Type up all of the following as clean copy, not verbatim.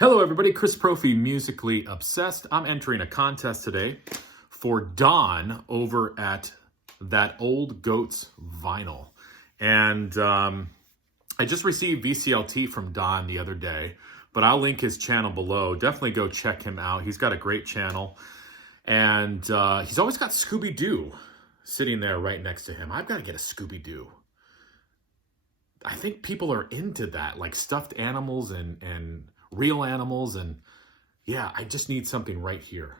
Hello everybody, Chris Profi, Musically Obsessed. I'm entering a contest today for Don over at That Old Goats Vinyl. And I just received VCLT from Don the other day, but I'll link his channel below. Definitely go check him out. He's got a great channel. And he's always got Scooby-Doo sitting there right next to him. I've got to get a Scooby-Doo. I think people are into that, like stuffed animals and real animals, and yeah, I just need something right here.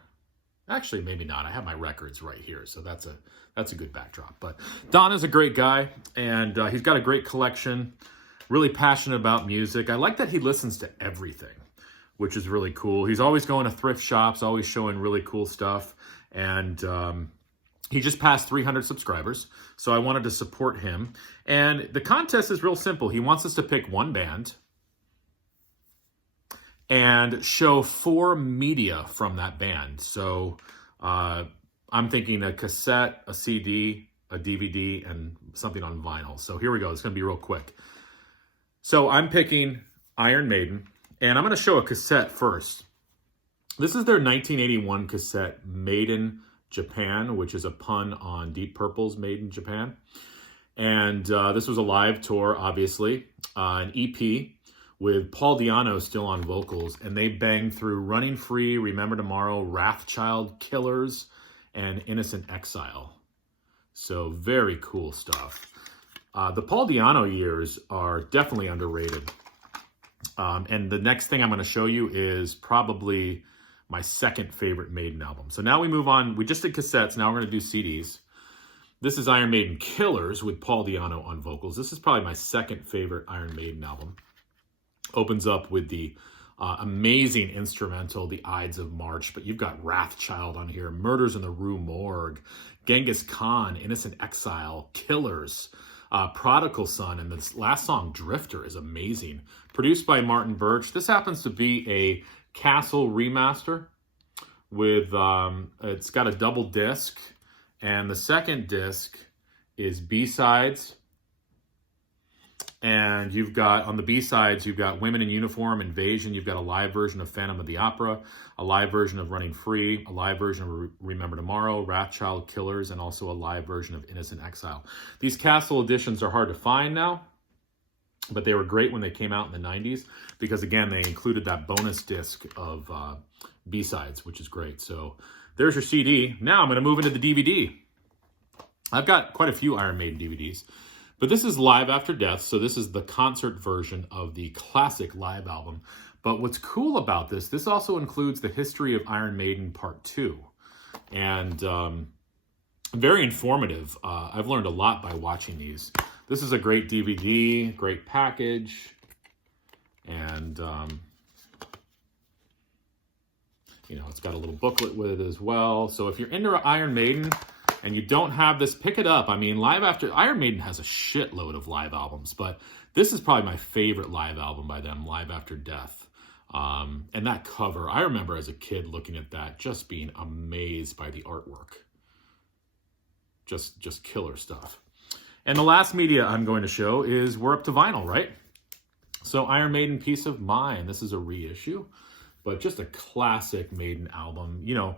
Actually, maybe not. I have my records right here, so that's a good backdrop. But Don is a great guy, and he's got a great collection, really passionate about music. I like that he listens to everything, which is really cool. He's always going to thrift shops, always showing really cool stuff, and he just passed 300 subscribers, so I wanted to support him. And the contest is real simple. He wants us to pick one band and show 4 media from that band. So I'm thinking a cassette, a CD, a DVD, and something on vinyl. So here we go. It's going to be real quick. So I'm picking Iron Maiden, and I'm going to show a cassette first. This is their 1981 cassette, Maiden Japan, which is a pun on Deep Purple's Maiden Japan. And this was a live tour, obviously, an EP with Paul Di'Anno still on vocals, and they banged through Running Free, Remember Tomorrow, Wrathchild, Killers, and Innocent Exile. So very cool stuff. The Paul Di'Anno years are definitely underrated. And the next thing I'm going to show you is probably my second favorite Maiden album. So now we move on. We just did cassettes. Now we're going to do CDs. This is Iron Maiden Killers with Paul Di'Anno on vocals. This is probably my second favorite Iron Maiden album. Opens up with the amazing instrumental, The Ides of March, but you've got Wrathchild on here, Murders in the Rue Morgue, Genghis Khan, Innocent Exile, Killers, Prodigal Son, and this last song, Drifter, is amazing. Produced by Martin Birch. This happens to be a Castle remaster with, it's got a double disc, and the second disc is B-sides. And you've got, on the B-sides, you've got Women in Uniform, Invasion. You've got a live version of Phantom of the Opera, a live version of Running Free, a live version of Remember Tomorrow, Wrathchild, Killers, and also a live version of Innocent Exile. These Castle editions are hard to find now, but they were great when they came out in the 90s because, again, they included that bonus disc of B-sides, which is great. So there's your CD. Now I'm going to move into the DVD. I've got quite a few Iron Maiden DVDs. But this is Live After Death, so this is the concert version of the classic live album. But what's cool about this also includes the history of Iron Maiden Part 2. And very informative. I've learned a lot by watching these. This is a great DVD, great package. And, you know, it's got a little booklet with it as well. So if you're into Iron Maiden and you don't have this, pick it up. I mean, Iron Maiden has a shitload of live albums, but this is probably my favorite live album by them, Live After Death. And that cover, I remember as a kid looking at that, just being amazed by the artwork. Just killer stuff. And the last media I'm going to show is we're up to vinyl, right? So Iron Maiden, Peace of Mind. This is a reissue, but just a classic Maiden album. You know,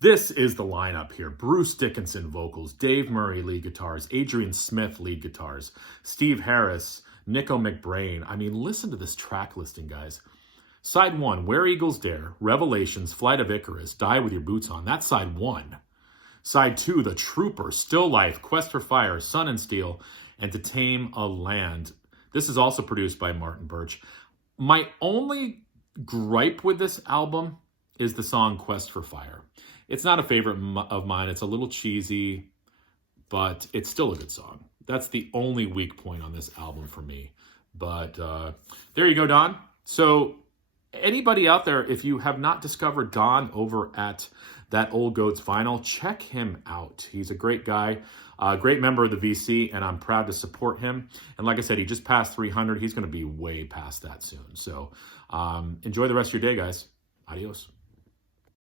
this is the lineup here. Bruce Dickinson vocals, Dave Murray lead guitars, Adrian Smith lead guitars, Steve Harris, Nico McBrain. I mean, listen to this track listing, guys. Side 1, Where Eagles Dare, Revelations, Flight of Icarus, Die With Your Boots On. That's side 1. Side 2, The Trooper, Still Life, Quest for Fire, Sun and Steel, and To Tame a Land. This is also produced by Martin Birch. My only gripe with this album is the song Quest for Fire. It's not a favorite of mine. It's a little cheesy, but it's still a good song. That's the only weak point on this album for me. But there you go, Don. So anybody out there, if you have not discovered Don over at That Old Goats Vinyl, check him out. He's a great guy, a great member of the VC, and I'm proud to support him. And like I said, he just passed 300. He's going to be way past that soon. So enjoy the rest of your day, guys. Adios.